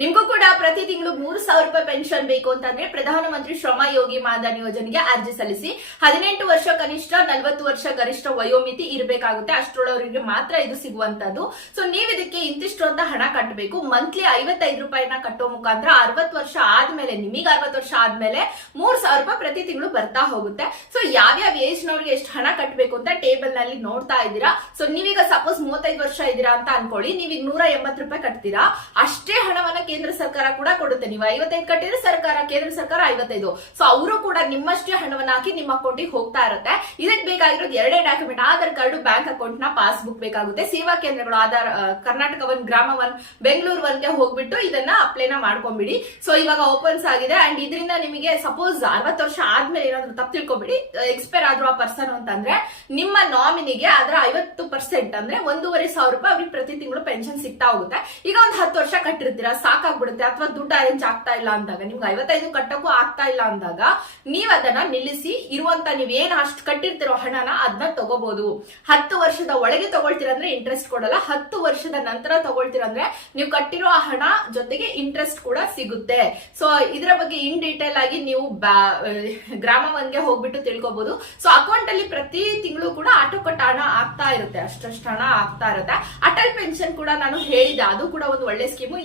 ನಿಮ್ಗೂ ಕೂಡ ಪ್ರತಿ ತಿಂಗಳು ಮೂರು ಸಾವಿರ ರೂಪಾಯಿ ಪೆನ್ಷನ್ ಬೇಕು ಅಂತಂದ್ರೆ ಪ್ರಧಾನಮಂತ್ರಿ ಶ್ರಮ ಯೋಗಿ ಮಾನ್ಧನ್ ಯೋಜನೆಗೆ ಅರ್ಜಿ ಸಲ್ಲಿಸಿ. ಹದಿನೆಂಟು ವರ್ಷ ಕನಿಷ್ಠ, ನಲವತ್ತು ವರ್ಷ ಗರಿಷ್ಠ ವಯೋಮಿತಿ ಇರಬೇಕಾಗುತ್ತೆ. ಅಷ್ಟರೊಳವರಿಗೆ ಮಾತ್ರ ಇದು ಸಿಗುವಂತದ್ದು ಸೊ ನೀವು ಇದಕ್ಕೆ ಇಂತಿಷ್ಟು ಅಂತ ಹಣ ಕಟ್ಟಬೇಕು. ಮಂತ್ಲಿ ಐವತ್ತೈದು ರೂಪಾಯಿನ ಕಟ್ಟೋ ಮುಖಾಂತರ ಅರವತ್ತು ವರ್ಷ ಆದ್ಮೇಲೆ, ನಿಮಗೆ ಅರವತ್ತು ವರ್ಷ ಆದ್ಮೇಲೆ ಮೂರ್ ಸಾವಿರ ರೂಪಾಯಿ ಪ್ರತಿ ತಿಂಗಳು ಬರ್ತಾ ಹೋಗುತ್ತೆ. ಸೊ ಯಾವ್ಯಾವ ಏಜ್ ನವ್ರಿಗೆ ಎಷ್ಟು ಹಣ ಕಟ್ಟಬೇಕು ಅಂತ ಟೇಬಲ್ನಲ್ಲಿ ನೋಡ್ತಾ ಇದ್ದೀರಾ. ಸೊ ನೀವೀಗ ಸಪೋಸ್ ಮೂವತ್ತೈದು ವರ್ಷ ಇದ್ದೀರಾ ಅಂತ ಅನ್ಕೊಳ್ಳಿ. ನೀವೀಗ ನೂರ ಎಂಬತ್ತು ರೂಪಾಯಿ ಕಟ್ತೀರಾ. ಅಷ್ಟೇ ಹಣವನ್ನ ಕೇಂದ್ರ ಸರ್ಕಾರ ಕೂಡ ಕೊಡುತ್ತೆ. ನೀವು ಐವತ್ತೈದು ಕಟ್ಟಿದ್ರೆ ಸರ್ಕಾರ, ಕೇಂದ್ರ ಸರ್ಕಾರ ಐವತ್ತೈದು. ಸೊ ಅವರು ಕೂಡ ನಿಮ್ಮಷ್ಟೇ ಹಣವನ್ನ ಹಾಕಿ ನಿಮ್ಮ ಅಕೌಂಟಿಗೆ ಹೋಗ್ತಾ ಇರುತ್ತೆ. ಇದಕ್ಕೆ ಬೇಕಾಗಿರೋದು ಎರಡೇ ಡಾಕ್ಯುಮೆಂಟ್ ಆಧಾರ್ ಕಾರ್ಡ್ ಬ್ಯಾಂಕ್ ಅಕೌಂಟ್ನ ಪಾಸ್ಬುಕ್ ಬೇಕಾಗುತ್ತೆ. ಸೇವಾ ಕೇಂದ್ರಗಳು, ಆಧಾರ್ ಕರ್ನಾಟಕ ಒನ್ ಗ್ರಾಮ ಒನ್ ಬೆಂಗಳೂರು ಒನ್ಗೆ ಹೋಗ್ಬಿಟ್ಟು ಇದನ್ನ ಅಪ್ಲೈನ ಮಾಡ್ಕೊಂಬಿಡಿ. ಸೊ ಇವಾಗ ಓಪನ್ಸ್ ಆಗಿದೆ ಅಂಡ್ ಇದರಿಂದ ನಿಮಗೆ ಸಪೋಸ್ ಅರವತ್ತು ವರ್ಷ ಆದ್ಮೇಲೆ ಏನಾದ್ರು ತಪ್ಪು ತಿಳ್ಕೊಬಿಡಿ. ಎಕ್ಸ್ಪೈರ್ ಆದ್ರೂ ಆ ಪರ್ಸನ್ ಅಂತಂದ್ರೆ ನಿಮ್ಮ ನಾಮಿನಿಗೆ ಅದರ ಐವತ್ತು ಪರ್ಸೆಂಟ್ ಅಂದ್ರೆ ಒಂದೂವರೆ ಸಾವಿರ ರೂಪಾಯಿ ಅವ್ರಿಗೆ ಪ್ರತಿ ತಿಂಗಳು ಪೆನ್ಷನ್ ಸಿಗ್ತಾ ಹೋಗುತ್ತೆ. ಈಗ ಒಂದು ಹತ್ತು ವರ್ಷ ಕಟ್ಟಿರ್ತೀರಾ ಸಾಕಾಗ್ಬಿಡುತ್ತೆ. ಅಥವಾ ದುಡ್ಡು ಅರೇಂಜ್ ಆಗ್ತಾ ಇಲ್ಲ ಅಂದಾಗ, ನಿಮ್ಗೆ ಐವತ್ತೈದು ಕಟ್ಟಕ್ಕೂ ಆಗ್ತಾ ಇಲ್ಲ ಅಂದಾಗ, ನೀವ್ ಅದನ್ನ ನಿಲ್ಲಿಸಿ, ಇರುವಂತ ನೀವ್ ಏನ್ ಅಷ್ಟು ಕಟ್ಟಿರ್ತಿರೋ ಹಣನ ಅದನ್ನ ತಗೋಬಹುದು ಹತ್ತು ವರ್ಷದ ಒಳಗೆ ತಗೊಳ್ತೀರಂದ್ರೆ ಇಂಟ್ರೆಸ್ಟ್ ಕೊಡಲ್ಲ, ಹತ್ತು ವರ್ಷದ ನಂತರ ತಗೊಳ್ತೀರಂದ್ರೆ ನೀವು ಕಟ್ಟಿರೋ ಹಣ ಜೊತೆಗೆ ಇಂಟ್ರೆಸ್ಟ್ ಕೂಡ ಸಿಗುತ್ತೆ. ಸೊ ಇದರ ಬಗ್ಗೆ ಇನ್ ಡೀಟೇಲ್ ಆಗಿ ನೀವು ಗ್ರಾಮ ಒಂದ್ಗೆ ಹೋಗ್ಬಿಟ್ಟು ತಿಳ್ಕೊಬಹುದು ಸೊ ಅಕೌಂಟ್ ಅಲ್ಲಿ ಪ್ರತಿ ತಿಂಗಳು ಕೂಡ ಆಟೋ ಕಟ್ ಹಣ ಆಗ್ತಾ ಇರುತ್ತೆ. ಅಷ್ಟಷ್ಟು ಹಣ ಆಗ್ತಾ ಇರುತ್ತೆ. ಅಟಲ್ ಪೆನ್ಷನ್ ಕೂಡ ನಾನು ಹೇಳಿದೆ ಅದು ಕೂಡ ಒಂದು ಒಳ್ಳೆ ಸ್ಕೀಮು